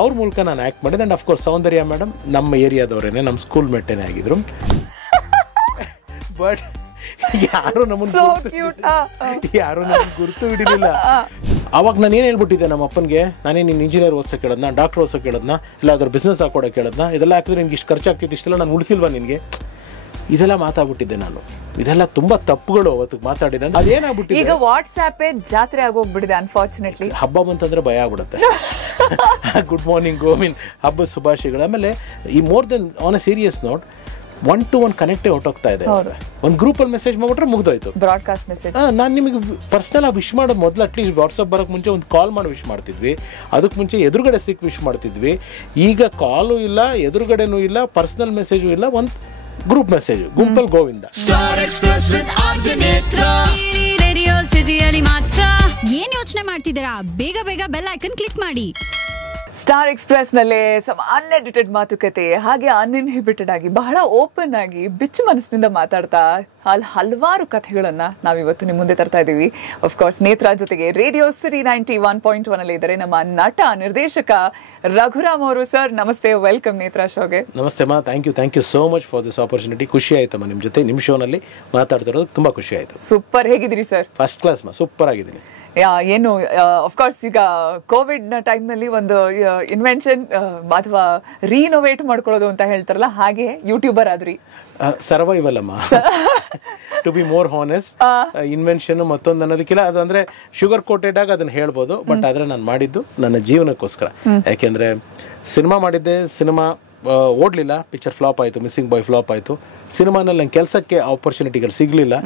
ಅವ್ರ ಮೂಲಕ ನಾನು ಆ್ಯಕ್ಟ್ ಮಾಡಿದೆ. ಆ್ಯಂಡ್ ಅಫ್ಕೋರ್ಸ್ ಸೌಂದರ್ಯ ಮೇಡಮ್ ನಮ್ಮ ಏರಿಯಾದವರೇನೆ, ನಮ್ಮ ಸ್ಕೂಲ್ ಮೇಟೇನೆ ಆಗಿದ್ರು. ಬಟ್ ಯಾರು ನಮ್ಮನ್ನು ಗುರ್ತು ಹಿಡಿಲಿಲ್ಲ. ಅವಾಗ ನಾನು ಏನು ಹೇಳ್ಬಿಟ್ಟಿದ್ದೆ ನಮ್ಮ ಅಪ್ಪನಿಗೆ, ನಾನೇನು ನಿನ್ನ ಇಂಜಿನಿಯರ್ ಓದ್ಸೋಕೆ ಕೇಳೋದನ್ನ, ಡಾಕ್ಟರ್ ಓದ್ಸೋಕೆ ಕೇಳೋದನ್ನ, ಇಲ್ಲ ಅದ್ರ ಬಿಸ್ನೆಸ್ ಹಾಕೊಡೋಕೆ ಕೇಳೋದನ್ನ, ಇದೆಲ್ಲ ಹಾಕಿದ್ರೆ ನಿನ್ಗೆ ಇಷ್ಟು ಖರ್ಚಾಗ್ತಿತ್ತು, ಇಷ್ಟೆಲ್ಲ ನಾನು ಉಳಿಸಿಲ್ವಾ ನಿನಗೆ, ಇದೆಲ್ಲ ಮಾತಾಡ್ಬಿಟ್ಟಿದ್ದೆ ನಾನು. ಇದೆಲ್ಲ ತುಂಬಾ ತಪ್ಪುಗಳು ಅವತ್ತು ಮಾತಾಡಿದೆ. ಅದೇನಾಗ್ಬಿಟ್ಟಿದೆ, ಈಗ ವಾಟ್ಸ್ಆಪ್ ಜಾತ್ರೆ ಆಗೋಗ್ಬಿಟ್ಟಿದೆ ಅನ್ಫಾರ್ಚುನೇಟ್ಲಿ. ಹಬ್ಬ ಬಂತಂದ್ರೆ ಭಯ ಆಗ್ಬಿಡುತ್ತೆ. ಗುಡ್ ಮಾರ್ನಿಂಗ್ ಹಬ್ಬದ ಶುಭಾಶಯಗಳು. ಆಮೇಲೆ ಈ more than on a serious note, 1-to-1 ಕನೆಕ್ಟೇ ಹೊಟ್ಟೋಗ್ತಾ ಇದೆ. ಒಂದು ಗ್ರೂಪಲ್ಲಿ ಮೆಸೇಜ್ ಮಾಡ್ಬಿಟ್ರೆ ಮುಗ್ದೋಯ್ತು, ಬ್ರಾಡ್ಕಾಸ್ಟ್ ಮೆಸೇಜ್. ನಾನು ನಿಮಗೆ ಪರ್ಸನಲ್ ವಿಶ್ ಮಾಡೋದು ಮೊದಲು ಅಟ್ಲೀಸ್ಟ್ ವಾಟ್ಸಪ್ ಬರೋಕ್ಕೆ ಮುಂಚೆ ಒಂದು ಕಾಲ್ ಮಾಡಿ ವಿಶ್ ಮಾಡ್ತಿದ್ವಿ, ಅದಕ್ಕೆ ಮುಂಚೆ ಎದುರುಗಡೆ ಸಿಕ್ ವಿಶ್ ಮಾಡ್ತಿದ್ವಿ. ಈಗ ಕಾಲು ಇಲ್ಲ, ಎದುರುಗಡೆನೂ ಇಲ್ಲ, ಪರ್ಸನಲ್ ಮೆಸೇಜು ಇಲ್ಲ, ಒಂದು ಗ್ರೂಪ್ ಮೆಸೇಜ್, ಗುಂಪಲ್ ಗೋವಿಂದ. ಏನ್ ಯೋಚನೆ ಮಾಡ್ತಿದ್ದೀರಾ, ಬೇಗ ಬೇಗ ಬೆಲ್ ಐಕನ್ ಕ್ಲಿಕ್ ಮಾಡಿ. ಸ್ಟಾರ್ ಎಕ್ಸ್ಪ್ರೆಸ್ ನಲ್ಲಿ ಅನ್ಎಡಿಟೆಡ್ ಮಾತುಕತೆ, ಹಾಗೆ ಅನ್ಇನ್ಹಿಬಿಟೆಡ್ ಆಗಿ ಬಹಳ ಓಪನ್ ಆಗಿ ಬಿಚ್ಚು ಮನಸ್ಸಿನಿಂದ ಮಾತಾಡ್ತಾ ಹಲವಾರು ಕಥೆಗಳನ್ನ ನಾವಿವತ್ತು ನಿಮ್ಮ ಮುಂದೆ ತರ್ತಾ ಇದ್ದೀವಿ. ಅಫ್ಕೋರ್ಸ್ ನೇತ್ರಾ ಜೊತೆಗೆ ರೇಡಿಯೋ ಸಿಟಿ 91.1 ಅಲ್ಲಿ ಇದ್ದಾರೆ ನಮ್ಮ ನಟ ನಿರ್ದೇಶಕ ರಘುರಾಮ್ ಅವರು. ಸರ್ ನಮಸ್ತೆ, ವೆಲ್ಕಮ್ ನೇತ್ರಾ ಶೋಗೆ. ನಮಸ್ತೆ ಮಾ, thank you so much for this opportunity. ಖುಷಿ ಆಯ್ತಮ್ಮ ನಿಮ್ಮ ಜೊತೆ ನಿಮ್ಮ ಶೋನಲ್ಲಿ ಮಾತಾಡ್ತಿರೋದು, ತುಂಬಾ ಖುಷಿ ಆಯ್ತು. ಸೂಪರ್, ಹೇಗಿದ್ದೀರಿ ಸರ್? ಫಸ್ಟ್ ಕ್ಲಾಸ್ ಮಾ, ಸೂಪರ್ ಆಗಿದ್ದೀನಿ. ಏನು ಅಫ್ಕೋರ್ಸ್ ಈಗ ಕೋವಿಡ್ ನ ಟೈಮ್ ನಲ್ಲಿ ಒಂದು ಇನ್ವೆನ್ಷನ್ ಅಥವಾ ರೀನೋವೇಟ್ ಮಾಡ್ಕೊಳ್ಳೋದು ಅಂತ ಹೇಳ್ತಾರಲ್ಲ, ಹಾಗೆ ಯೂಟ್ಯೂಬರ್ ಆದ್ರಿ. ಸರ್ವೈವಲ್ ಅಮ್ಮ, to be more honest. Invention ಮತ್ತೊಂದು ಅನ್ನೋದಕ್ಕಿಲ್ಲ, ಅದಂದ್ರೆ ಶುಗರ್ ಕೋಟೆಡ್ ಆಗಿ ಅದನ್ನ ಹೇಳ್ಬೋದು. ಬಟ್ ಆದ್ರೆ ನಾನು ಮಾಡಿದ್ದು ನನ್ನ ಜೀವನಕ್ಕೋಸ್ಕರ. ಯಾಕೆಂದ್ರೆ ಸಿನಿಮಾ ಮಾಡಿದ್ದೆ, ಸಿನಿಮಾ ಓಡ್ಲಿಲ್ಲ, ಪಿಕ್ಚರ್ ಫ್ಲಾಪ್ ಆಯ್ತು, ಮಿಸ್ಸಿಂಗ್ ಬಾಯ್ ಫ್ಲಾಪ್ ಆಯ್ತು. ಸಿನಿಮಾನಲ್ಲಿ ನಂಗೆ ಕೆಲಸಕ್ಕೆ ಆಪರ್ಚುನಿಟಿಗಳು ಸಿಗ್ಲಿಲ್ಲ.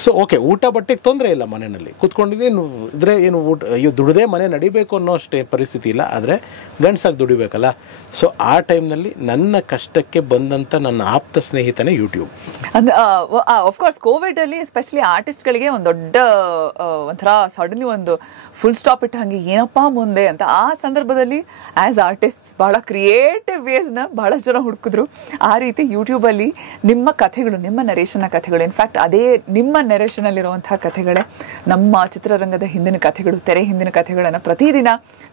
ಸೊ ಓಕೆ, ಊಟ ಬಟ್ಟೆಗೆ ತೊಂದರೆ ಇಲ್ಲ, ಮನೆಯಲ್ಲಿ ಕೂತ್ಕೊಂಡಿದ್ದೆ ಇದ್ರೆ ಏನು ಊಟ, ಅಯ್ಯೋ ದುಡ್ದೇ ಮನೆ ನಡಿಬೇಕು ಅನ್ನೋ ಅಷ್ಟೇ ಪರಿಸ್ಥಿತಿ ಇಲ್ಲ, ಆದರೆ ಗಂಡ್ಸಾಗಿ ದುಡಿಬೇಕಲ್ಲ. ಸೊ ಆ ಟೈಮ್ನಲ್ಲಿ ನನ್ನ ಕಷ್ಟಕ್ಕೆ ಬಂದಂಥ ನನ್ನ ಆಪ್ತ ಸ್ನೇಹಿತನೇ ಯೂಟ್ಯೂಬ್. ಅಫ್ಕೋರ್ಸ್ ಕೋವಿಡ್ ಅಲ್ಲಿ ಎಸ್ಪೆಷಲಿ ಆರ್ಟಿಸ್ಟ್ಗಳಿಗೆ ಒಂದು ದೊಡ್ಡ ಒಂಥರ ಸಡನ್ಲಿ ಒಂದು ಫುಲ್ ಸ್ಟಾಪ್ ಇಟ್ಟ ಹಾಗೆ ಏನಪ್ಪಾ ಮುಂದೆ ಅಂತ. ಆ ಸಂದರ್ಭದಲ್ಲಿ ಆಸ್ ಆರ್ಟಿಸ್ಟ್ ಬಹಳ ಕ್ರಿಯೇಟಿವ್ ವೇಸ್ನ ಬಹಳ ಜನ ಹುಡುಕಿದ್ರು. ಆ ರೀತಿ ಯೂಟ್ಯೂಬಲ್ಲಿ ನಿಮ್ಮ ಕಥೆಗಳು, ನಿಮ್ಮ ನರೇಶನ್ನ ಕಥೆಗಳು, ಇನ್ಫ್ಯಾಕ್ಟ್ ಅದೇ ನಿಮ್ಮ ನರೇಶನ್ ಅಲ್ಲಿರುವಂತಹ ಕಥೆಗಳೇ ನಮ್ಮ ಚಿತ್ರರಂಗದ ಹಿಂದಿನ ಕಥೆಗಳು, ತೆರೆ ಹಿಂದಿನ ಕಥೆಗಳನ್ನ ಪ್ರತಿದಿನ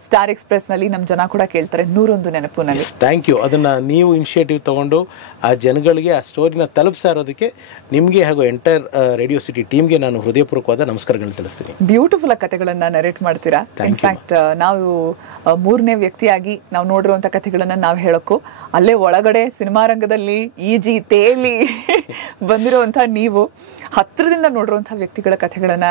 ಸ್ಟಾರ್ ಎಕ್ಸ್ಪ್ರೆಸ್ ನಲ್ಲಿ ನಮ್ಮ ಜನ ಕೂಡ ಕೇಳ್ತಾರೆ. 101 ನೆನಪಿನಲ್ಲಿ. Thank you. ಅದನ್ನ ನೀವು ಇನಿಷಿಯೇಟಿವ್ ತಗೊಂಡು ಆ ಜನಗಳಿಗೆ ಆ ಸ್ಟೋರಿನ ತಲುಪಿಸ್ತಾ ಇರೋದಕ್ಕೆ ನಿಮಗೆ ಹಾಗೂ ಎಂಟೈರ್ ರೇಡಿಯೋ ಸಿಟಿ ಟೀಮ್ಗೆ ನಾನು ಹೃದಯಪೂರ್ವಕವಾದ ನಮಸ್ಕಾರಗಳನ್ನು ತಿಳಿಸ್ತೀನಿ. ಬ್ಯೂಟಿಫುಲ್ ಕಥೆಗಳನ್ನ ನರೇಟ್ ಮಾಡ್ತೀರಾ. ಇನ್ಫ್ಯಾಕ್ಟ್ ನಾವು ಮೂರನೇ ವ್ಯಕ್ತಿಯಾಗಿ ನಾವು ನೋಡಿರುವಂತ ಕಥೆಗಳನ್ನ ನಾವು ಹೇಳೋಕ್ಕೂ, ಅಲ್ಲೇ ಒಳಗಡೆ ಸಿನಿಮಾ ರಂಗದಲ್ಲಿ ಈಜಿ ತೇಲಿ ಬಂದಿರುವಂತ ನೀವು ಹತ್ರದಿಂದ ನೋಡಿರುವಂತಹ ವ್ಯಕ್ತಿಗಳ ಕಥೆಗಳನ್ನ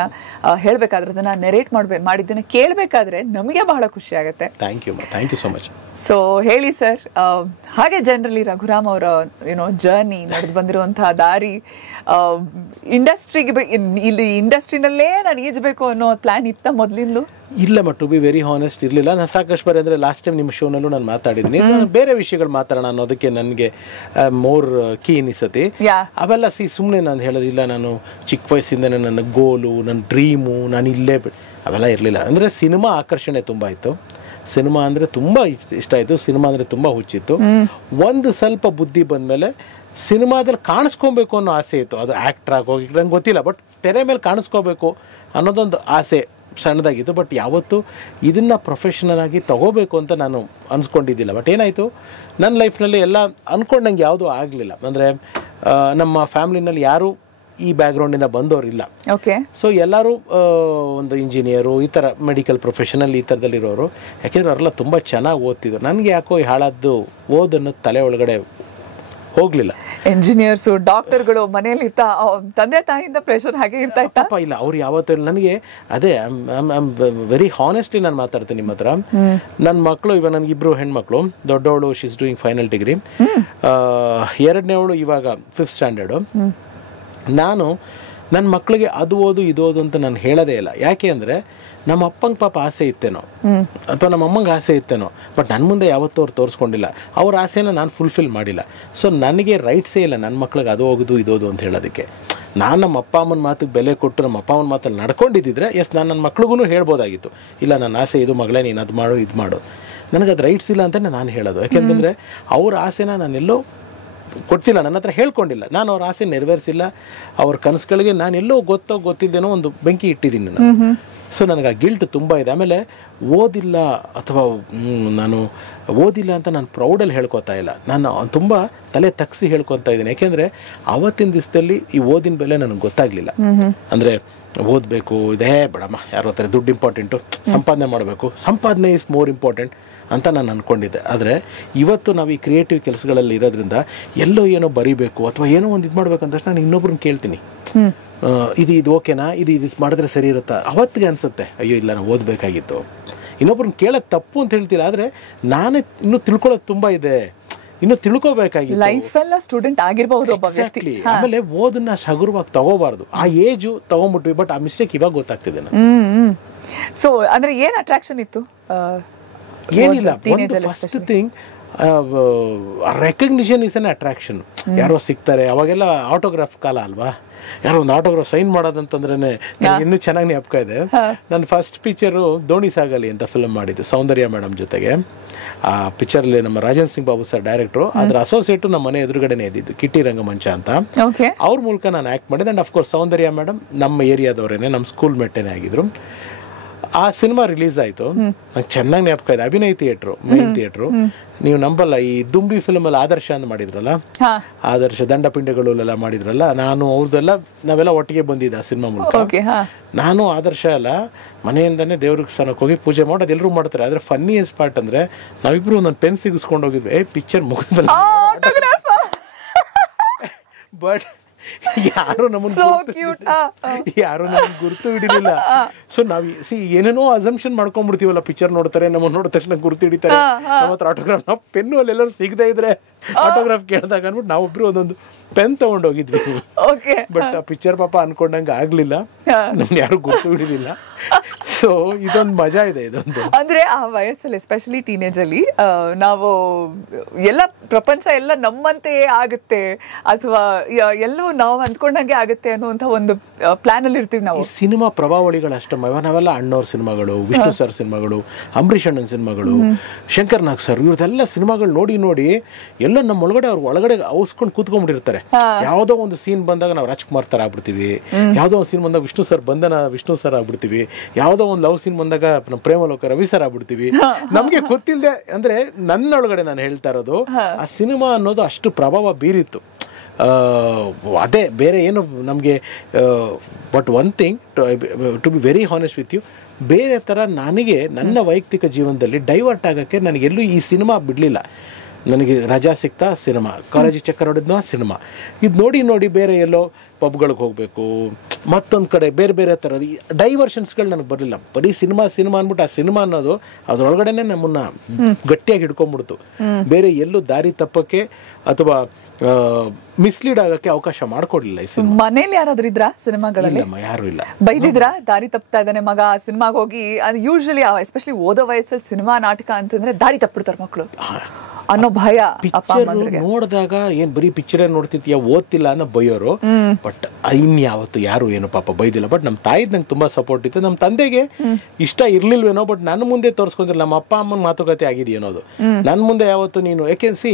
ಹೇಳ್ಬೇಕಾದ್ರೆ, ಅದನ್ನ ನೆರೇಟ್ ಮಾಡಿದ್ದನ್ನ ಕೇಳಬೇಕಾದ್ರೆ ನಮಗೆ ಬಹಳ ಖುಷಿ ಆಗುತ್ತೆ. Thank you so much. So ಹೇಳಿ ಸರ್, ಹಾಗೆ ಜನರಲಿ ರಘುರಾಮ್ ಅವರ ಜರ್ನಿ, ನಡೆದು ಬಂದಿರುವಂತಹ ದಾರಿ, ಇಂಡಸ್ಟ್ರಿಗೆ ಇಲ್ಲಿ ಇಂಡಸ್ಟ್ರಿನಲ್ಲೇ ನಾನು ಈಜಬೇಕು ಅನ್ನೋ ಪ್ಲಾನ್ ಇತ್ತ ಮೊದಲಿಂದಲೂ? ಇಲ್ಲ, but to be very honest ಇರಲಿಲ್ಲ. ನಾನು ಸಾಕಷ್ಟು ಬಾರಿ ಅಂದರೆ ಲಾಸ್ಟ್ ಟೈಮ್ ನಿಮ್ಮ ಶೋನಲ್ಲೂ ನಾನು ಮಾತಾಡಿದ್ದೀನಿ, ಬೇರೆ ವಿಷಯಗಳು ಮಾತಾಡೋಣ ಅನ್ನೋದಕ್ಕೆ ನನಗೆ ಮೋರ್ ಕೀ ಅನಿಸತಿ. ಅವೆಲ್ಲ ಸುಮ್ಮನೆ ನಾನು ಹೇಳೋದಿಲ್ಲ, ನಾನು ಚಿಕ್ಕ ವಯಸ್ಸಿಂದನೇ ನನ್ನ ಗೋಲು, ನನ್ನ ಡ್ರೀಮು, ನಾನು ಇಲ್ಲೇ ಅವೆಲ್ಲ ಇರಲಿಲ್ಲ. ಅಂದರೆ ಸಿನಿಮಾ ಆಕರ್ಷಣೆ ತುಂಬ ಇತ್ತು, ಸಿನಿಮಾ ಅಂದರೆ ತುಂಬ ಇಷ್ಟ ಆಯಿತು, ಸಿನಿಮಾ ಅಂದರೆ ತುಂಬ ಹುಚ್ಚಿತ್ತು. ಒಂದು ಸ್ವಲ್ಪ ಬುದ್ಧಿ ಬಂದಮೇಲೆ ಸಿನಿಮಾದಲ್ಲಿ ಕಾಣಿಸ್ಕೊಬೇಕು ಅನ್ನೋ ಆಸೆ ಇತ್ತು. ಅದು ಆ್ಯಕ್ಟ್ರ್ ಆಗೋಗಿ ನಂಗೆ ಗೊತ್ತಿಲ್ಲ, ಬಟ್ ತೆರೆ ಮೇಲೆ ಕಾಣಿಸ್ಕೋಬೇಕು ಅನ್ನೋದೊಂದು ಆಸೆ ಸಣ್ಣದಾಗಿತ್ತು. ಬಟ್ ಯಾವತ್ತೂ ಇದನ್ನು ಪ್ರೊಫೆಷನಲ್ ಆಗಿ ತಗೋಬೇಕು ಅಂತ ನಾನು ಅನ್ಸ್ಕೊಂಡಿದ್ದಿಲ್ಲ. ಬಟ್ ಏನಾಯಿತು, ನನ್ನ ಲೈಫ್ನಲ್ಲಿ ಎಲ್ಲ ಅಂದ್ಕೊಂಡಂಗೆ ಯಾವುದೂ ಆಗಲಿಲ್ಲ. ಅಂದರೆ ನಮ್ಮ ಫ್ಯಾಮಿಲಿನಲ್ಲಿ ಯಾರೂ ಈ ಬ್ಯಾಕ್ಗ್ರೌಂಡಿಂದ ಬಂದವರಿಲ್ಲ. ಓಕೆ. ಸೊ ಎಲ್ಲರೂ ಒಂದು ಇಂಜಿನಿಯರು, ಈ ಥರ ಮೆಡಿಕಲ್ ಪ್ರೊಫೆಷನಲ್ ಈ ಥರದಲ್ಲಿರೋರು. ಯಾಕೆಂದರೆ ಅವರೆಲ್ಲ ತುಂಬ ಚೆನ್ನಾಗಿ ಓದ್ತಿದ್ರು. ನನಗೆ ಯಾಕೋ ಈ ಹಾಳಾದ್ದು ಓದನ್ನು ತಲೆ ಒಳಗಡೆ ಹೋಗಲಿಲ್ಲ. ಇಂಜಿನಿಯರ್ಸು, ಡಾಕ್ಟರ್ಗಳು ಮನೆಯಲ್ಲಿ ತಂದೆ ತಾಯಿಯಿಂದ ಪ್ರೆಷರ್ ಹಾಗೆ ಇರ್ತಾ ಇತ್ತಪ್ಪ? ಇಲ್ಲ, ಅವ್ರು ಯಾವತ್ತೂ ನನಗೆ ಅದೇ ವೆರಿ ಹಾನೆಸ್ಟ್ಲಿ ನಾನು ಮಾತಾಡ್ತೀನಿ ನಿಮ್ಮ ಹತ್ರ. ನನ್ನ ಮಕ್ಕಳು ಇವಾಗ ನನಗಿಬ್ರು ಹೆಣ್ಮಕ್ಳು. ದೊಡ್ಡವಳು she is doing final degree, ಎರಡನೇವಳು ಇವಾಗ 5th ಸ್ಟ್ಯಾಂಡರ್ಡು. ನಾನು ನನ್ನ ಮಕ್ಕಳಿಗೆ ಅದು ಓದು ಇದು ಓದು ಅಂತ ನಾನು ಹೇಳೋದೇ ಇಲ್ಲ. ಯಾಕೆ ಅಂದರೆ ನಮ್ಮ ಅಪ್ಪಂಗೆ ಪಾಪ ಆಸೆ ಇತ್ತೇನೋ, ಅಥವಾ ನಮ್ಮ ಅಮ್ಮಂಗೆ ಆಸೆ ಇತ್ತೇನೋ, ಬಟ್ ನನ್ನ ಮುಂದೆ ಯಾವತ್ತೂ ಅವ್ರು ತೋರಿಸ್ಕೊಂಡಿಲ್ಲ. ಅವ್ರ ಆಸೆನ ನಾನು ಫುಲ್ಫಿಲ್ ಮಾಡಿಲ್ಲ. ಸೊ ನನಗೆ ರೈಟ್ಸೇ ಇಲ್ಲ ನನ್ನ ಮಕ್ಳಿಗೆ ಅದು ಹೋಗೋದು ಇದೋದು ಅಂತ ಹೇಳೋದಕ್ಕೆ. ನಾನು ನಮ್ಮ ಅಪ್ಪ ಅಮ್ಮನ ಮಾತಿಗೆ ಬೆಲೆ ಕೊಟ್ಟು ನಮ್ಮ ಅಪ್ಪ ಅಮ್ಮನ ಮಾತಲ್ಲಿ ನಡ್ಕೊಂಡಿದ್ದಿದ್ರೆ ನಾನು ನನ್ನ ಮಕ್ಳಿಗೂ ಹೇಳ್ಬೋದಾಗಿತ್ತು, ಇಲ್ಲ ನನ್ನ ಆಸೆ ಇದು ಮಗಳೇ, ನೀನು ಅದು ಮಾಡು ಇದು ಮಾಡು. ನನಗದು ರೈಟ್ಸ್ ಇಲ್ಲ ಅಂತಲೇ ನಾನು ಹೇಳೋದು. ಯಾಕೆಂತಂದರೆ ಅವ್ರ ಆಸೆನ ನಾನೆಲ್ಲೋ ಕೊಡ್ತಿಲ್ಲ, ನನ್ನ ಹತ್ರ ಹೇಳ್ಕೊಂಡಿಲ್ಲ, ನಾನು ಅವ್ರ ಆಸೆ ನೆರವೇರಿಸಿಲ್ಲ. ಅವ್ರ ಕನಸುಗಳಿಗೆ ನಾನೆಲ್ಲೋ ಗೊತ್ತಿದ್ದೇನೋ ಒಂದು ಬೆಂಕಿ ಇಟ್ಟಿದ್ದೀನಿ ನಾನು. ಸೊ ನನಗೆ ಆ ಗಿಲ್ಟ್ ತುಂಬ ಇದೆ. ಆಮೇಲೆ ಓದಿಲ್ಲ ಅಥವಾ ನಾನು ಓದಿಲ್ಲ ಅಂತ ನಾನು ಪ್ರೌಡಲ್ಲಿ ಹೇಳ್ಕೊತಾ ಇಲ್ಲ, ನಾನು ತುಂಬ ತಲೆ ತಗ್ಸಿ ಹೇಳ್ಕೊತಾ ಇದ್ದೀನಿ. ಯಾಕೆಂದರೆ ಆವತ್ತಿನ ದಿವಸದಲ್ಲಿ ಈ ಓದಿನ ಬೆಲೆ ನನಗೆ ಗೊತ್ತಾಗಲಿಲ್ಲ. ಅಂದರೆ ಓದಬೇಕು, ಇದೇ ಬೇಡಮ್ಮ, ಯಾರೋ ಹತ್ರ ದುಡ್ಡು ಇಂಪಾರ್ಟೆಂಟು, ಸಂಪಾದನೆ ಮಾಡಬೇಕು, ಸಂಪಾದನೆ ಈಸ್ ಮೋರ್ ಇಂಪಾರ್ಟೆಂಟ್ ಅಂತ ನಾನು ಅಂದ್ಕೊಂಡಿದ್ದೆ. ಆದರೆ ಇವತ್ತು ನಾವು ಈ ಕ್ರಿಯೇಟಿವ್ ಕೆಲಸಗಳಲ್ಲಿ ಇರೋದ್ರಿಂದ ಎಲ್ಲೋ ಏನೋ ಬರೀಬೇಕು ಅಥವಾ ಏನೋ ಒಂದು ಇದು ಮಾಡಬೇಕು ಅಂತ ನಾನು ಇನ್ನೊಬ್ರನ್ನ ಕೇಳ್ತೀನಿ, ಇದು ಓಕೆನಾ, ಇದು ಮಾಡಿದ್ರೆ ಸರಿ ಇರುತ್ತಾ. ಅವತ್ತಿಗೆ ಅನಿಸುತ್ತೆ ಅಯ್ಯೋ ಇಲ್ಲ ನಾನು ಓದಬೇಕಾಗಿತ್ತು. ಇನ್ನೊಬ್ರನ್ನ ಕೇಳೋದು ತಪ್ಪು ಅಂತ ಹೇಳ್ತಿಲ್ಲ, ಆದರೆ ನಾನೇ ಇನ್ನೂ ತಿಳ್ಕೊಳ್ಳೋದು ತುಂಬ ಇದೆ, ಇನ್ನು ತಿಳ್ಕೋಬೇಕಾಗಿತ್ತು. ಲೈಫ್ ಎಲ್ಲ ಸ್ಟೂಡೆಂಟ್ ಆಗಿರಬಹುದು ಒಬ್ಬ ವ್ಯಕ್ತಿ. ಆಮೇಲೆ ಓದನ್ನ ಹಗುರವಾಗಿ ತಗೋಬಾರ್ದು, ಆ ಏಜು ತಗೊಂಡ್ಬಿಟ್ವಿ. ಬಟ್ ಆ ಮಿಸ್ಟೇಕ್ ಇವಾಗ ಗೊತ್ತಾಗ್ತಿದೆ ನನಗೆ. ಸೊ ಅಂದ್ರೆ ಏನ್ ಅಟ್ರಾಕ್ಷನ್ ಇತ್ತು? ಏನಿಲ್ಲ, first thing recognition is an attraction. ಯಾರೋ ಸಿಗ್ತಾರೆ, ಅವಾಗೆಲ್ಲ ಆಟೋಗ್ರಾಫ್ ಕಾಲ ಅಲ್ವಾ, ಯಾರೋ ಒಂದು ಆಟೋಗ್ರಾಫ್ ಸೈನ್ ಮಾಡೋದಂತಂದ್ರೆ ಇನ್ನೂ ಚೆನ್ನಾಗಿ ಜ್ಞಾಪಕ ಇದೆ. ನನ್ನ ಫಸ್ಟ್ ಪಿಕ್ಚರು ದೋಣಿ ಸಾಗಲಿ ಅಂತ ಫಿಲ್ಮ್ ಮಾಡಿದ್ದು ಸೌಂದರ್ಯ ಮೇಡಮ್ ಜೊತೆಗೆ. ಆ ಪಿಕ್ಚರ್ಲಿ ನಮ್ಮ ರಾಜನ್ ಸಿಂಗ್ ಬಾಬು ಸರ್ ಡೈರೆಕ್ಟ್ರು, ಅದ್ರ ಅಸೋಸಿಯೇಟು ನಮ್ಮ ಮನೆ ಎದುರುಗಡೆನೇ ಇದ್ದಿದ್ದು, ಕಿಟ್ಟಿ ರಂಗಮಂಚ ಅಂತ. ಅವ್ರ ಮೂಲಕ ನಾನು ಆ್ಯಕ್ಟ್ ಮಾಡಿದೆ. ಆ್ಯಂಡ್ ಅಫ್ಕೋರ್ಸ್ ಸೌಂದರ್ಯ ಮೇಡಮ್ ನಮ್ಮ ಏರಿಯಾದವರೇನೆ, ನಮ್ಮ ಸ್ಕೂಲ್ ಮೆಟ್ಟೇನೆ ಆಗಿದ್ರು. ಆ ಸಿನಿಮಾ ರಿಲೀಸ್ ಆಯಿತು, ನಂಗೆ ಚೆನ್ನಾಗಿ ಜ್ಞಾಪಕ ಇದೆ. Abhinay theatre, main theatre. ನೀವು ನಂಬಲ್ಲ, ಈ ದುಂಬಿ ಫಿಲ್ಮಲ್ಲಿ ಆದರ್ಶ ಅಂತ ಮಾಡಿದ್ರಲ್ಲ, ಆದರ್ಶ ದಂಡಪಿಂಡಗಳೆಲ್ಲ ಮಾಡಿದ್ರಲ್ಲ, ನಾನು ಅವ್ರದ್ದೆಲ್ಲ ನಾವೆಲ್ಲ ಒಟ್ಟಿಗೆ ಬಂದಿದ್ದೆ ಆ ಸಿನಿಮಾ ಮೂಲಕ. ನಾನು ಆದರ್ಶ ಎಲ್ಲ ಮನೆಯಿಂದನೇ ದೇವ್ರಿಗೆ ಸ್ಥಾನಕ್ಕೆ ಹೋಗಿ ಪೂಜೆ ಮಾಡೋದು ಎಲ್ಲರೂ ಮಾಡ್ತಾರೆ. ಆದರೆ ಫನ್ನಿಯೆಸ್ಟ್ ಪಾರ್ಟ್ ಅಂದರೆ ನಾವಿಬ್ರು ಒಂದೊಂದು ಪೆನ್ ಸಿಗಿಸ್ಕೊಂಡು ಹೋಗಿದ್ವಿ, ಪಿಕ್ಚರ್ ಮುಗಿದ್ಮೇಲೆ. ಬಟ್ ಯಾರು ನಮ್ಮನ್ನು ಗುರುತು ಹಿಡಿಲಿಲ್ಲ. ಸೊ ನಾವು ಏನೇನೋ ಅಸಂಪ್ಷನ್ ಮಾಡ್ಕೊಂಡ್ಬಿಡ್ತೀವಲ್ಲ, ಪಿಕ್ಚರ್ ನೋಡ್ತಾರೆ, ನಮ್ಮನ್ನು ನೋಡಿದ ತಕ್ಷಣ ಗುರುತು ಹಿಡಿತಾರೆ, ನಮ್ಮ ಹತ್ರ ಆಟೋಗ್ರಾಫ್, ನಾವು ಪೆನ್ನು ಅಲ್ಲೆಲ್ಲರೂ ಸಿಗದೇ ಇದ್ರೆ ಆಟೋಗ್ರಾಫ್ ಕೇಳಿದಾಗ ಅಂದ್ಬಿಟ್ಟು ನಾವೊಬ್ರು ಒಂದೊಂದು ಪೆನ್ ತಗೊಂಡೋಗಿದ್ವಿ. ಬಟ್ ಆ ಪಿಕ್ಚರ್ ಪಾಪ ಅನ್ಕೊಂಡಂಗೆ ಆಗ್ಲಿಲ್ಲ, ನಮ್ಗೆ ಯಾರು ಗುರುತು ಹಿಡಿಲಿಲ್ಲ. ಸೊ ಇದೊಂದು ಮಜಾ ಇದೆ. ಇದೊಂದು ಅಂದ್ರೆ ಆ ವಯಸ್ಸಲ್ಲಿ ಎಸ್ಪೆಷಲಿ ಟೀನೇಜ್ ಅಲ್ಲಿ ನಾವು ಎಲ್ಲ ಪ್ರಪಂಚ ಎಲ್ಲ ನಮ್ಮಂತೆಯೇ ಆಗುತ್ತೆ ಅಥವಾ ಎಲ್ಲವೂ ನಾವು ಅಂದ್ಕೊಂಡಂಗೆ ಆಗುತ್ತೆ ಅನ್ನುವಂಥ ಒಂದು ಪ್ಲಾನ್ ಅಲ್ಲಿ ಇರ್ತೀವಿ ನಾವು. ಸಿನಿಮಾ ಪ್ರಭಾವಳಿಗಳು ಅಷ್ಟೇ, ನಾವೆಲ್ಲ ಅಣ್ಣವ್ರ ಸಿನಿಮಾಗಳು, ವಿಷ್ಣು ಸರ್ ಸಿನಿಮಾಗಳು, ಅಂಬರೀಷ್ ಅಣ್ಣನ ಸಿನಿಮಾಗಳು, ಶಂಕರ್ ನಾಗ್ ಸರ್, ಇವ್ರದೆಲ್ಲ ಸಿನಿಮಾಗಳು ನೋಡಿ ನೋಡಿ ಎಲ್ಲ ನಮ್ಮ ಒಳಗಡೆ ಔಸ್ಕೊಂಡು ಕೂತ್ಕೊಂಡ್ಬಿಟ್ಟಿರ್ತಾರೆ. ಯಾವುದೋ ಒಂದು ಸೀನ್ ಬಂದಾಗ ನಾವು ರಾಜ್ಕುಮಾರ್ ತರ ಆಗ್ಬಿಡ್ತೀವಿ, ಯಾವುದೋ ಒಂದು ಸೀನ್ ಬಂದಾಗ ವಿಷ್ಣು ಸರ್ ಆಗ್ಬಿಡ್ತೀವಿ, ಯಾವುದೋ ಒಂದು ಲವ್ ಸೀನ್ ಬಂದಾಗ ನಮ್ಮ ಪ್ರೇಮಲೋಕ ರವಿ ಸರ್ ಆಗ್ಬಿಡ್ತೀವಿ. ನಮ್ಗೆ ಗೊತ್ತಿಲ್ಲದೆ, ಅಂದ್ರೆ ನನ್ನೊಳಗಡೆ ನಾನು ಹೇಳ್ತಾ ಇರೋದು, ಆ ಸಿನಿಮಾ ಅನ್ನೋದು ಅಷ್ಟು ಪ್ರಭಾವ ಬೀರಿತ್ತು. ಅದೇ ಬೇರೆ ಏನು ನಮಗೆ. But one thing, to be very honest with you, ಬೇರೆ ಥರ ನನಗೆ ನನ್ನ ವೈಯಕ್ತಿಕ ಜೀವನದಲ್ಲಿ ಡೈವರ್ಟ್ ಆಗೋಕ್ಕೆ ನನಗೆಲ್ಲೂ ಈ ಸಿನಿಮಾ ಬಿಡಲಿಲ್ಲ. ನನಗೆ ರಜಾ ಸಿಗ್ತಾ ಸಿನಿಮಾ, ಕಾಲೇಜಿಗೆ ಚಕ್ಕರ್ ಹೊಡೆದ್ನೋ ಸಿನಿಮಾ, ಇದು ನೋಡಿ ನೋಡಿ ಬೇರೆ ಎಲ್ಲೋ ಪಬ್ಗಳಿಗೆ ಹೋಗಬೇಕು, ಮತ್ತೊಂದು ಕಡೆ ಬೇರೆ ಬೇರೆ ಥರದ ಡೈವರ್ಷನ್ಸ್ಗಳು ನನಗೆ ಬರಲಿಲ್ಲ. ಬರೀ ಸಿನಿಮಾ ಅಂದ್ಬಿಟ್ಟು ಆ ಸಿನಿಮಾ ಅನ್ನೋದು ಅದರೊಳಗಡೆನೆ ನಮ್ಮನ್ನ ಗಟ್ಟಿಯಾಗಿ ಹಿಡ್ಕೊಂಡ್ಬಿಡ್ತು. ಬೇರೆ ಎಲ್ಲೂ ದಾರಿ ತಪ್ಪಕ್ಕೆ ಅಥವಾ ಮಿಸ್ಲೀಡ್ ಆಗಕ್ಕೆ ಅವಕಾಶ ಮಾಡ್ಕೊಡ್ಲಿಲ್ಲ ಈ ಸಿನಿಮಾ. ಮನೇಲಿ ಯಾರಾದ್ರೂ ಇದ್ರಾ ಸಿನಿಮಾಗಳಲ್ಲಿ? ಯಾರು ಇಲ್ಲ. ಬೈದಿದ್ರಾ ದಾರಿ ತಪ್ತಾ ಇದ್ದಾನೆ ಮಗ ಸಿನಿಮಾಗೆ ಹೋಗಿ? ಅದು ಯೂಶಲಿ ಎಸ್ಪೆಷಲಿ ಓದೋ ವಯಸ್ಸಲ್ಲಿ ಸಿನಿಮಾ ನಾಟಕ ಅಂತಂದ್ರೆ ದಾರಿ ತಪ್ಪಿಡ್ತಾರೆ ಮಕ್ಕಳು ಅನ್ನೋ ಭಯ. ನೋಡಿದಾಗ ಏನ್ ಬರೀ ಪಿಕ್ಚರೇ ನೋಡ್ತಿದ್ಯಾ, ಓದ್ತಿಲ್ಲ ಅನ್ನೋ ಬೈಯೋರು. ಬಟ್ ಇನ್ಯಾವತ್ತು ಯಾರು ಏನು ಪಾಪ ಬೈದಿಲ್ಲ. ಬಟ್ ನಮ್ಮ ತಾಯಿದ್ ನಂಗೆ ತುಂಬಾ ಸಪೋರ್ಟ್ ಇತ್ತು. ನಮ್ಮ ತಂದೆಗೆ ಇಷ್ಟ ಇರ್ಲಿಲ್ವೇನೋ, ಬಟ್ ನನ್ನ ಮುಂದೆ ತೋರಿಸ್ಕೊಂಡಿಲ್ಲ. ನಮ್ಮ ಅಪ್ಪ ಅಮ್ಮನ ಮಾತುಕತೆ ಆಗಿದೆ ಅನ್ನೋದು ನನ್ನ ಮುಂದೆ ಯಾವತ್ತು. ನೀನು ಯಾಕೆನ್ಸಿ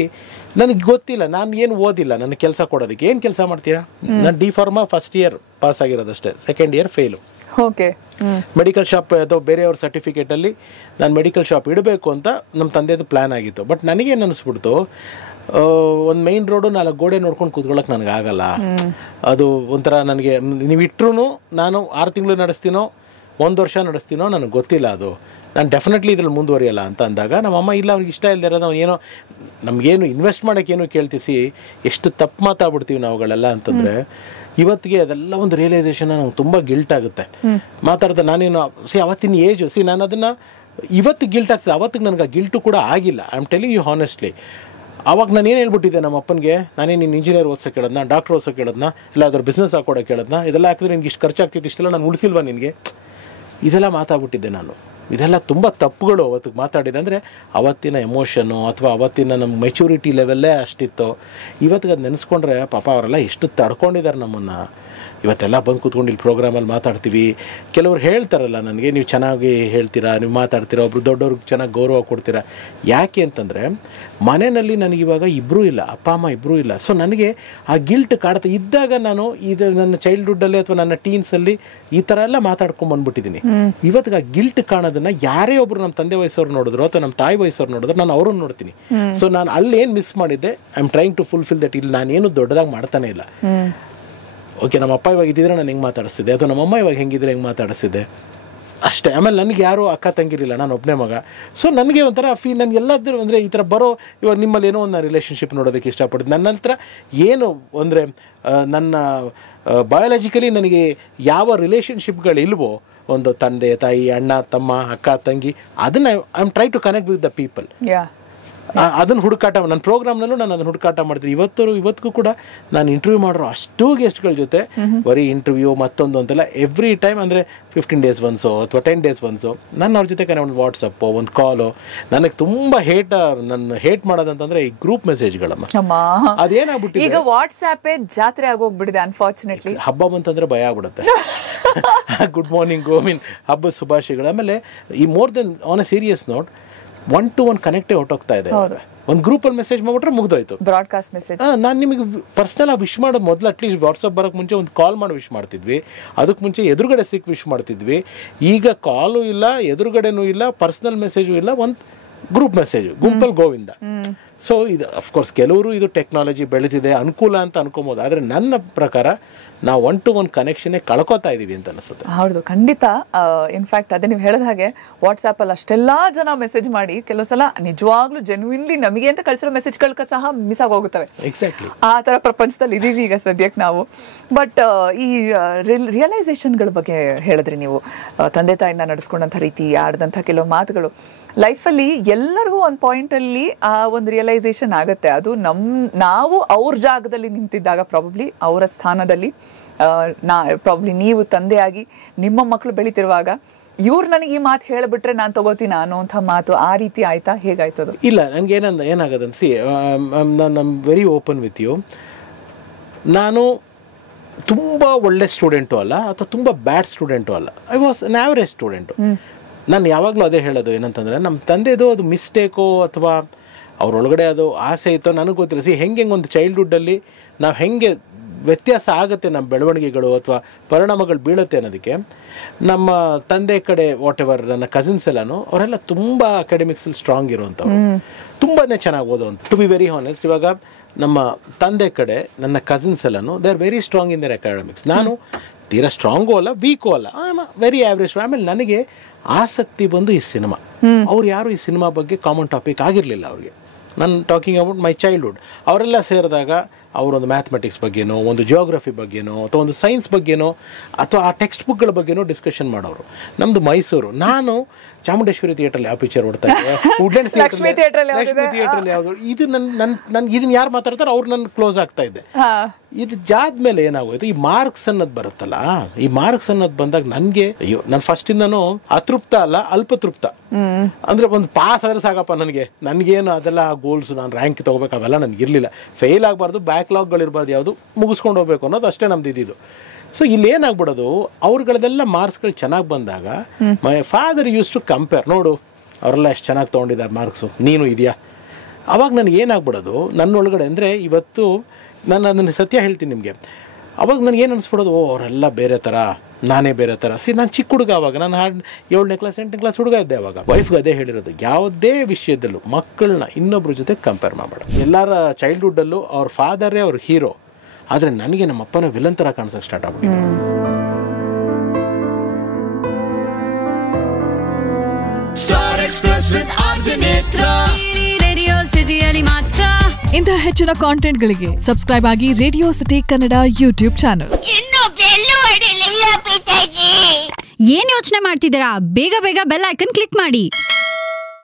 ನನಗೆ ಗೊತ್ತಿಲ್ಲ, ನಾನು ಏನು ಓದಿಲ್ಲ, ನನ್ನ ಕೆಲಸ ಕೊಡೋದಕ್ಕೆ. ಏನು ಕೆಲಸ ಮಾಡ್ತೀರಾ? ನಾನು D pharma first year pass ಆಗಿರೋದಷ್ಟೇ, second year fail. Medical shop ಅಥವಾ ಬೇರೆಯವ್ರ ಸರ್ಟಿಫಿಕೇಟ್ ಅಲ್ಲಿ ನಾನು ಮೆಡಿಕಲ್ ಶಾಪ್ ಇಡಬೇಕು ಅಂತ ನಮ್ಮ ತಂದೆದು ಪ್ಲಾನ್ ಆಗಿತ್ತು. ಬಟ್ ನನಗೇನು ಅನಿಸ್ಬಿಡ್ತು, ಒಂದು ಮೈನ್ ರೋಡು 4 ಗೋಡೆ ನೋಡ್ಕೊಂಡು ಕೂತ್ಕೊಳ್ಳೋಕೆ ನನಗಾಗಲ್ಲ. ಅದು ಒಂಥರ ನನಗೆ, ನೀವು ಇಟ್ಟರು ನಾನು 6 ತಿಂಗಳು ನಡೆಸ್ತೀನೋ 1 ವರ್ಷ ನಡೆಸ್ತೀನೋ ನನಗೆ ಗೊತ್ತಿಲ್ಲ. ಅದು ನಾನು ಡೆಫಿನೆಟ್ಲಿ ಇದ್ರಲ್ಲಿ ಮುಂದುವರಿಯಲ್ಲ ಅಂತ ಅಂದಾಗ ನಮ್ಮಮ್ಮ ಇಲ್ಲ, ಅವ್ನಿಗೆ ಇಷ್ಟ ಇಲ್ಲದಿರೋದು, ಅವನೇನೋ ನಮಗೇನು ಇನ್ವೆಸ್ಟ್ ಮಾಡೋಕ್ಕೇನು ಕೇಳ್ತಿಸಿ ಎಷ್ಟು ತಪ್ಪು ಮಾತಾಡ್ಬಿಡ್ತೀವಿ ನಾವುಗಳೆಲ್ಲ ಅಂತಂದರೆ ಇವತ್ತಿಗೆ ಅದೆಲ್ಲ ಒಂದು ರಿಯಲೈಸೇಷನ್ ನಮ್ಗೆ ತುಂಬ ಗಿಲ್ಟ್ ಆಗುತ್ತೆ. ಮಾತಾಡ್ತಾ ನಾನೇನು ಅವತ್ತಿನ ಏಜು ನಾನು ಅದನ್ನು ಇವತ್ತು ಗಿಲ್ಟ್ ಆಗ್ತದೆ, ಅವತ್ತಿಗೆ ನನಗೆ ಆ ಗಿಲ್ಟು ಕೂಡ ಆಗಿಲ್ಲ. I am telling you honestly. ಅವಾಗ ನಾನು ಏನು ಹೇಳ್ಬಿಟ್ಟಿದ್ದೆ ನಮ್ಮ ಅಪ್ಪನಿಗೆ, ನಾನೇನು ನೀನು ಇಂಜಿನಿಯರ್ ಓದ್ಸೋಕೆ ಕೇಳೋದನ್ನ, ಡಾಕ್ಟರ್ ಓದ್ಸೋಕೆ ಕೇಳೋದನ್ನ, ಇಲ್ಲ ಅದ್ರ ಬಿಸ್ನೆಸ್ ಹಾಕೊಡೋಕೆ ಕೇಳೋದನ್ನ, ಇದೆಲ್ಲ ಹಾಕಿದ್ರೆ ನಿನ್ಗೆ ಇಷ್ಟು ಖರ್ಚಾಗ್ತಿತ್ತು, ಇಷ್ಟೆಲ್ಲ ನಾನು ಉಳಿಸಿಲ್ವಾ ನಿನಗೆ, ಇದೆಲ್ಲ ಮಾತಾಡ್ಬಿಟ್ಟಿದ್ದೆ ನಾನು. ಇದೆಲ್ಲ ತುಂಬ ತಪ್ಪುಗಳು ಅವತ್ತಿಗೆ ಮಾತಾಡಿದೆ. ಅಂದರೆ ಅವತ್ತಿನ ಎಮೋಷನ್ನು ಅಥವಾ ಅವತ್ತಿನ ನಮ್ಮ ಮೆಚುರಿಟಿ ಲೆವೆಲ್ಲೇ ಅಷ್ಟಿತ್ತು. ಇವತ್ತಿಗೆ ಅದು ನೆನೆಸ್ಕೊಂಡ್ರೆ ಪಾಪ ಅವರೆಲ್ಲ ಎಷ್ಟು ತಡ್ಕೊಂಡಿದ್ದಾರೆ ನಮ್ಮನ್ನು. ಇವತ್ತೆಲ್ಲ ಬಂದು ಕೂತ್ಕೊಂಡು ಇಲ್ಲಿ ಪ್ರೋಗ್ರಾಮಲ್ಲಿ ಮಾತಾಡ್ತೀವಿ. ಕೆಲವ್ರು ಹೇಳ್ತಾರಲ್ಲ ನನಗೆ, ನೀವು ಚೆನ್ನಾಗಿ ಹೇಳ್ತೀರಾ, ನೀವು ಮಾತಾಡ್ತೀರಾ, ಒಬ್ರು ದೊಡ್ಡವ್ರಿಗೆ ಚೆನ್ನಾಗಿ ಗೌರವ ಕೊಡ್ತೀರಾ. ಯಾಕೆ ಅಂತಂದರೆ ಮನೆಯಲ್ಲಿ ನನಗಿವಾಗ ಇಬ್ಬರೂ ಇಲ್ಲ, ಅಪ್ಪ ಅಮ್ಮ ಇಬ್ಬರೂ ಇಲ್ಲ. ಸೊ ನನಗೆ ಆ ಗಿಲ್ಟ್ ಕಾಡ್ತಾ ಇದ್ದಾಗ ನಾನು ಇದು ನನ್ನ ಚೈಲ್ಡ್ಹುಡ್ಡಲ್ಲಿ ಅಥವಾ ನನ್ನ ಟೀನ್ಸಲ್ಲಿ ಈ ಥರ ಎಲ್ಲ ಮಾತಾಡ್ಕೊಂಡು ಬಂದ್ಬಿಟ್ಟಿದ್ದೀನಿ. ಇವತ್ತಿಗೆ ಆ ಗಿಲ್ಟ್ ಕಾಣೋದನ್ನ ಯಾರೇ ಒಬ್ರು ನಮ್ಮ ತಂದೆ ವಯಸ್ಸವ್ರು ನೋಡಿದ್ರು ಅಥವಾ ನಮ್ಮ ತಾಯಿ ವಯಸ್ಸವ್ರು ನೋಡಿದ್ರು ನಾನು ಅವ್ರನ್ನ ನೋಡ್ತೀನಿ. ಸೊ ನಾನು ಅಲ್ಲಿ ಏನು ಮಿಸ್ ಮಾಡಿದ್ದೆ, I am trying to fulfil that. ಇಲ್ಲಿ ನಾನೇನು ದೊಡ್ಡದಾಗಿ ಮಾಡ್ತಾನೆ ಇಲ್ಲ. ಓಕೆ, ನಮ್ಮ ಅಪ್ಪ ಇವಾಗ ಇದ್ದಿದ್ರೆ ನಾನು ಹೆಂಗೆ ಮಾತಾಡಿಸ್ತಿದ್ದೆ, ಅಥವಾ ನಮ್ಮಮ್ಮ ಇವಾಗ ಹೆಂಗಿದ್ರೆ ಹೆಂಗೆ ಮಾತಾಡಿಸ್ತಿದ್ದೆ ಅಷ್ಟೇ. ಆಮೇಲೆ ನನಗೆ ಯಾರು ಅಕ್ಕ ತಂಗಿರಿಲ್ಲ, ನಾನು ಒಬ್ಬನೇ ಮಗ. ಸೊ ನನಗೆ ಒಂಥರ ನನಗೆ ಎಲ್ಲಾದರೂ ಅಂದರೆ ಈ ಥರ ಬರೋ, ಇವಾಗ ನಿಮ್ಮಲ್ಲಿ ಏನೋ ಒಂದು ರಿಲೇಷನ್ಶಿಪ್ ನೋಡೋದಕ್ಕೆ ಇಷ್ಟಪಡ್ತೀನಿ. ನನ್ನ ಹತ್ರ ಏನು ಅಂದರೆ ನನ್ನ ಬಯಾಲಜಿಕಲಿ ನನಗೆ ಯಾವ ರಿಲೇಷನ್ಶಿಪ್ಗಳಿಲ್ವೋ, ಒಂದು ತಂದೆ ತಾಯಿ, ಅಣ್ಣ ತಮ್ಮ, ಅಕ್ಕ ತಂಗಿ, ಅದನ್ನು I am try to connect with the people. ಅದನ್ನು ಹುಡುಕಾಟ ನನ್ನ ಪ್ರೋಗ್ರಾಮ್ನಲ್ಲೂ ನಾನು ಅದನ್ನು ಹುಡುಕಾಟ ಮಾಡ್ತೀನಿ. ಇವತ್ತಿಗೂ ಕೂಡ ನಾನು ಇಂಟರ್ವ್ಯೂ ಮಾಡಿರೋ ಅಷ್ಟು ಗೆಸ್ಟ್ಗಳ ಜೊತೆ ಬರೀ ಇಂಟರ್ವ್ಯೂ ಮತ್ತೊಂದು ಅಂತೆಲ್ಲ ಎವ್ರಿ ಟೈಮ್ ಅಂದರೆ 15 days ಒನ್ಸೋ ಅಥವಾ 10 days ಒನ್ಸೋ ನಾನು ಅವ್ರ ಜೊತೆ ಒಂದು ವಾಟ್ಸಪ್ಪು, ಒಂದು ಕಾಲು. ನನಗೆ ತುಂಬ ನನ್ನ ಹೇಟ್ ಮಾಡೋದಂತಂದ್ರೆ ಈ ಗ್ರೂಪ್ ಮೆಸೇಜ್ಗಳಮ್ಮ. ಅದೇನಾಗ್ಬಿಟ್ಟು ಈಗ ವಾಟ್ಸ್ಆ್ಯಪೇ ಜಾತ್ರೆ ಆಗೋಗ್ಬಿಟ್ಟಿದೆ ಅನ್ಫಾರ್ಚುನೇಟ್ಲಿ. ಹಬ್ಬ ಬಂತಂದ್ರೆ ಭಯ ಆಗ್ಬಿಡುತ್ತೆ. ಗುಡ್ ಮಾರ್ನಿಂಗು, ಹಬ್ಬದ ಶುಭಾಶಯಗಳು. ಆಮೇಲೆ ಈ more than on a serious note, 1-to-1 ಕನೆಕ್ಟೇ ಹೊಟ್ಟೋಗ್ತಾ ಇದೆ. ಒಂದು ಗ್ರೂಪಲ್ಲಿ ಮೆಸೇಜ್ ಮಾಡ್ಬಿಟ್ರೆ ಮುಗ್ದೋಯ್ತು. Broadcast message. ನಾನು ನಿಮಗೆ ಪರ್ಸನಲ್ ವಿಶ್ ಮಾಡೋದು ಮೊದಲು ಅಟ್ಲೀಸ್ಟ್ ವಾಟ್ಸಪ್ ಬರೋಕ್ಕೆ ಮುಂಚೆ ಒಂದು ಕಾಲ್ ಮಾಡಿ ವಿಶ್ ಮಾಡ್ತಿದ್ವಿ. ಅದಕ್ಕೆ ಮುಂಚೆ ಎದುರುಗಡೆ ಸಿಕ್ಕಿ ವಿಶ್ ಮಾಡ್ತಿದ್ವಿ. ಈಗ ಕಾಲು ಇಲ್ಲ, ಎದುರುಗಡೆನೂ ಇಲ್ಲ, ಪರ್ಸನಲ್ ಮೆಸೇಜು ಇಲ್ಲ, ಒಂದು ಗ್ರೂಪ್ ಮೆಸೇಜು, ಗುಂಪಲ್ಲಿ ಗೋವಿಂದ. ಸೊ ಇದು ಅಫ್ಕೋರ್ಸ್ ಕೆಲವರು ಇದು ಟೆಕ್ನಾಲಜಿ ಬೆಳೆದಿದೆ, ಅನುಕೂಲ ಅಂತ ಅನ್ಕೋಬೋದು. ಆದರೆ ನನ್ನ ಪ್ರಕಾರ ನಾವು 1-to-1 ಕನೆಕ್ಷನ್ನೇ ಕಳ್ಕೊತಾ ಇದೀವಿ ಅಂತ ಅನಿಸುತ್ತೆ. ಹೌದು, ಖಂಡಿತ. ಇನ್ಫ್ಯಾಕ್ಟ್ ಅದೇ ನೀವು ಹೇಳಿದ ಹಾಗೆ ವಾಟ್ಸ್ಆ್ಯಪಲ್ಲಿ ಅಷ್ಟೆಲ್ಲ ಜನ ಮೆಸೇಜ್ ಮಾಡಿ ಕೆಲವು ಸಲ ನಿಜವಾಗ್ಲೂ ಜೆನ್ಯೂನ್ಲಿ ನಮಗೆ ಅಂತ ಕಳಿಸಿರೋ ಮೆಸೇಜ್ಗಳು ಸಹ ಮಿಸ್ ಆಗೋಗುತ್ತವೆ. ಎಕ್ಸಾಕ್ಟ್ಲಿ ಆ ಥರ ಪ್ರಪಂಚದಲ್ಲಿ ಇದೀವಿ ಈಗ ಸದ್ಯಕ್ಕೆ ನಾವು. ಬಟ್ ಈ ರಿಯಲೈಸೇಷನ್ಗಳ ಬಗ್ಗೆ ಹೇಳಿದ್ರಿ ನೀವು, ತಂದೆ ತಾಯಿನ ನಡೆಸ್ಕೊಂಡಂಥ ರೀತಿ, ಆಡಿದಂಥ ಕೆಲವು ಮಾತುಗಳು. ಲೈಫಲ್ಲಿ ಎಲ್ಲರಿಗೂ ಒಂದು ಪಾಯಿಂಟಲ್ಲಿ ಆ ಒಂದು ರಿಯಲೈಸೇಷನ್ ಆಗುತ್ತೆ. ಅದು ನಾವು ಅವ್ರ ಜಾಗದಲ್ಲಿ ನಿಂತಿದ್ದಾಗ, ಪ್ರಾಬಬ್ಲಿ ಅವರ ಸ್ಥಾನದಲ್ಲಿ ಪ್ರಾಬ್ಲಿ ನೀವು ತಂದೆಯಾಗಿ ನಿಮ್ಮ ಮಕ್ಕಳು ಬೆಳೀತಿರುವಾಗ ಇವ್ರು ನನಗೆ ಈ ಮಾತು ಹೇಳಿಬಿಟ್ರೆ ನಾನು ತಗೋತೀನಿ ಅನ್ನೋಂಥ ಮಾತು ಆ ರೀತಿ ಆಯ್ತಾ, ಹೇಗಾಯ್ತದು? ಇಲ್ಲ, ನನಗೆ ಏನಾಗದಂತ ನಾನು ವೆರಿ ಓಪನ್ ವಿತ್ ಯು. ನಾನು ತುಂಬ ಒಳ್ಳೆ ಸ್ಟೂಡೆಂಟು ಅಲ್ಲ ಅಥವಾ ತುಂಬ ಬ್ಯಾಡ್ ಸ್ಟೂಡೆಂಟು ಅಲ್ಲ. I was an average student. ನಾನು ಯಾವಾಗಲೂ ಅದೇ ಹೇಳೋದು, ಏನಂತಂದರೆ ನಮ್ಮ ತಂದೆದು ಅದು ಮಿಸ್ಟೇಕೋ ಅಥವಾ ಅವ್ರೊಳಗಡೆ ಅದು ಆಸೆ ಇತ್ತೋ ನನಗೆ ಗೊತ್ತಿಲ್ಲ. ಹೆಂಗೆ ಒಂದು ಚೈಲ್ಡ್ಹುಡ್ಡಲ್ಲಿ ನಾವು ಹೆಂಗೆ ವ್ಯತ್ಯಾಸ ಆಗುತ್ತೆ ನಮ್ಮ ಬೆಳವಣಿಗೆಗಳು ಅಥವಾ ಪರಿಣಾಮಗಳು ಬೀಳುತ್ತೆ ಅನ್ನೋದಕ್ಕೆ, ನಮ್ಮ ತಂದೆ ಕಡೆ ವಾಟ್ ಎವರ್ ನನ್ನ ಕಸಿನ್ಸ್ ಎಲ್ಲನೂ ಅವರೆಲ್ಲ ತುಂಬ ಅಕಾಡೆಮಿಕ್ಸಲ್ಲಿ ಸ್ಟ್ರಾಂಗ್ ಇರೋವಂಥವ್ರು, ತುಂಬಾ ಚೆನ್ನಾಗಿ ಓದೋವಂಥ. ಟು ಬಿ ವೆರಿ ಹಾನೆಸ್ಟ್, ಇವಾಗ ನಮ್ಮ ತಂದೆ ಕಡೆ ನನ್ನ ಕಸಿನ್ಸ್ ಎಲ್ಲನೂ they are very strong in their academics. ನಾನು ತೀರಾ ಸ್ಟ್ರಾಂಗೂ ಅಲ್ಲ, ವೀಕೂ ಅಲ್ಲ, ವೆರಿ ಆವ್ರೇಜ್. ಆಮೇಲೆ ನನಗೆ ಆಸಕ್ತಿ ಬಂದು ಈ ಸಿನಿಮಾ. ಅವ್ರು ಯಾರು ಈ ಸಿನಿಮಾ ಬಗ್ಗೆ ಕಾಮನ್ ಟಾಪಿಕ್ ಆಗಿರಲಿಲ್ಲ ಅವ್ರಿಗೆ. ನಾನು ಟಾಕಿಂಗ್ ಅಬೌಟ್ ಮೈ ಚೈಲ್ಡ್ಹುಡ್. ಅವರೆಲ್ಲ ಸೇರಿದಾಗ ಅವರೊಂದು ಮ್ಯಾಥಮೆಟಿಕ್ಸ್ ಬಗ್ಗೆನೋ, ಒಂದು ಜಿಯೋಗ್ರಫಿ ಬಗ್ಗೆನೋ, ಅಥವಾ ಒಂದು ಸೈನ್ಸ್ ಬಗ್ಗೆನೋ, ಅಥವಾ ಆ ಟೆಕ್ಸ್ಟ್ ಬುಕ್ಗಳ ಬಗ್ಗೆನೋ ಡಿಸ್ಕಷನ್ ಮಾಡೋರು. ನಮ್ಮದು ಮೈಸೂರು. ನಾನು ಚಾಮುಂಡೇಶ್ವರಿ ಥಿಯೇಟ್ರಲ್ಲಿ ಯಾವ ಪಿಕ್ಚರ್ ಓಡ್ತಾ ಇದ್ದೆ, ವುಡ್ಲ್ಯಾಂಡ್ಸ್ ಲಕ್ಷ್ಮೀ ಥಿಯೇಟ್ರಲ್ಲಿ ಯಾವುದು, ಇದು ನನ್ನ ಇದನ್ನ ಯಾರು ಮಾತಾಡ್ತಾರೋ ಅವ್ರು ನನ್ನ ಕ್ಲೋಸ್ ಆಗ್ತಾ ಇದ್ದೆ. ಇದು ಜಾದ್ಮೇಲೆ ಏನಾಗೋಯ್ತು, ಈ ಮಾರ್ಕ್ಸ್ ಅನ್ನೋದು ಬರುತ್ತಲ್ಲ, ಈ ಮಾರ್ಕ್ಸ್ ಅನ್ನೋದು ಬಂದಾಗ ನನಗೆ ಅಯ್ಯೋ, ನಾನು ಫಸ್ಟಿಂದನೂ ಅತೃಪ್ತ ಅಲ್ಲ, ಅಲ್ಪತೃಪ್ತ. ಅಂದ್ರೆ ಒಂದು ಪಾಸ್ ಆದ್ರೆ ಸಾಕಪ್ಪ ನನಗೇನು ಅದೆಲ್ಲ ಗೋಲ್ಸ್, ನಾನು ರ್ಯಾಂಕ್ ತಗೋಬೇಕು ಅವೆಲ್ಲ ನನಗೆ ಇರಲಿಲ್ಲ. ಫೇಲ್ ಆಗಬಾರ್ದು, ಬ್ಯಾಕ್ಲಾಗ್ಗಳಿರ್ಬಾರ್ದು, ಯಾವುದು ಮುಗಿಸ್ಕೊಂಡು ಹೋಗ್ಬೇಕು ಅನ್ನೋದು ಅಷ್ಟೇ ನಮ್ದು ಇದ್ದಿದ್ದು. ಸೊ ಇಲ್ಲಿ ಏನಾಗ್ಬಿಡೋದು, ಅವ್ರಗಳದೆಲ್ಲ ಮಾರ್ಕ್ಸ್ಗಳು ಚೆನ್ನಾಗಿ ಬಂದಾಗ my father use to compare, ನೋಡು ಅವರೆಲ್ಲ ಎಷ್ಟು ಚೆನ್ನಾಗಿ ತೊಗೊಂಡಿದ್ದಾರೆ ಮಾರ್ಕ್ಸು, ನೀನು ಇದೆಯಾ. ಅವಾಗ ನನಗೆ ಏನಾಗ್ಬಿಡೋದು ನನ್ನೊಳಗಡೆ, ಅಂದರೆ ಇವತ್ತು ನಾನು ಅದನ್ನು ಸತ್ಯ ಹೇಳ್ತೀನಿ ನಿಮಗೆ, ಅವಾಗ ನನಗೇನು ಅನಿಸ್ಬಿಡೋದು, ಓ ಅವರೆಲ್ಲ ಬೇರೆ ಥರ, ನಾನೇ ಬೇರೆ ಥರ. ನಾನು ಚಿಕ್ಕ ಹುಡುಗ, ಅವಾಗ ನಾನು 7ನೇ ಕ್ಲಾಸ್ 8ನೇ ಕ್ಲಾಸ್ ಹುಡುಗ ಇದ್ದೆ. ಅವಾಗ ವೈಫ್ಗೆ ಅದೇ ಹೇಳಿರೋದು, ಯಾವುದೇ ವಿಷಯದಲ್ಲೂ ಮಕ್ಕಳನ್ನ ಇನ್ನೊಬ್ಬರ ಜೊತೆ ಕಂಪೇರ್ ಮಾಡಬೇಡ. ಎಲ್ಲರ ಚೈಲ್ಡ್ಹುಡ್ಡಲ್ಲೂ ಅವ್ರ ಫಾದರೇ ಅವ್ರ ಹೀರೋ, ಆದರೆ ನನಗೆ ನಮ್ಮ ಅಪ್ಪನ ವಿಲನ್ ಥರ ಕಾಣಿಸೋಕೆ ಸ್ಟಾರ್ಟ್ ಆಗ್ಬಿಟ್ಟಿದೆ. ಸ್ಟಾರ್ ಎಕ್ಸ್‌ಪ್ರೆಸ್ ವಿತ್ ಆರ್ಜೆ ನೇತ್ರ, ರೇಡಿಯೋ ಸಿಟಿಯಲ್ಲಿ ಮಾತ್ರ. ಇಂತಹ ಹೆಚ್ಚಿನ ಕಾಂಟೆಂಟ್ಗಳಿಗೆ ಸಬ್ಸ್ಕ್ರೈಬ್ ಆಗಿ radio city Kannada YouTube channel. ಏನ್ ಯೋಚನೆ ಮಾಡ್ತಿದ್ದೀರಾ? ಬೇಗ ಬೇಗ ಬೆಲ್ ಐಕನ್ ಕ್ಲಿಕ್ ಮಾಡಿ.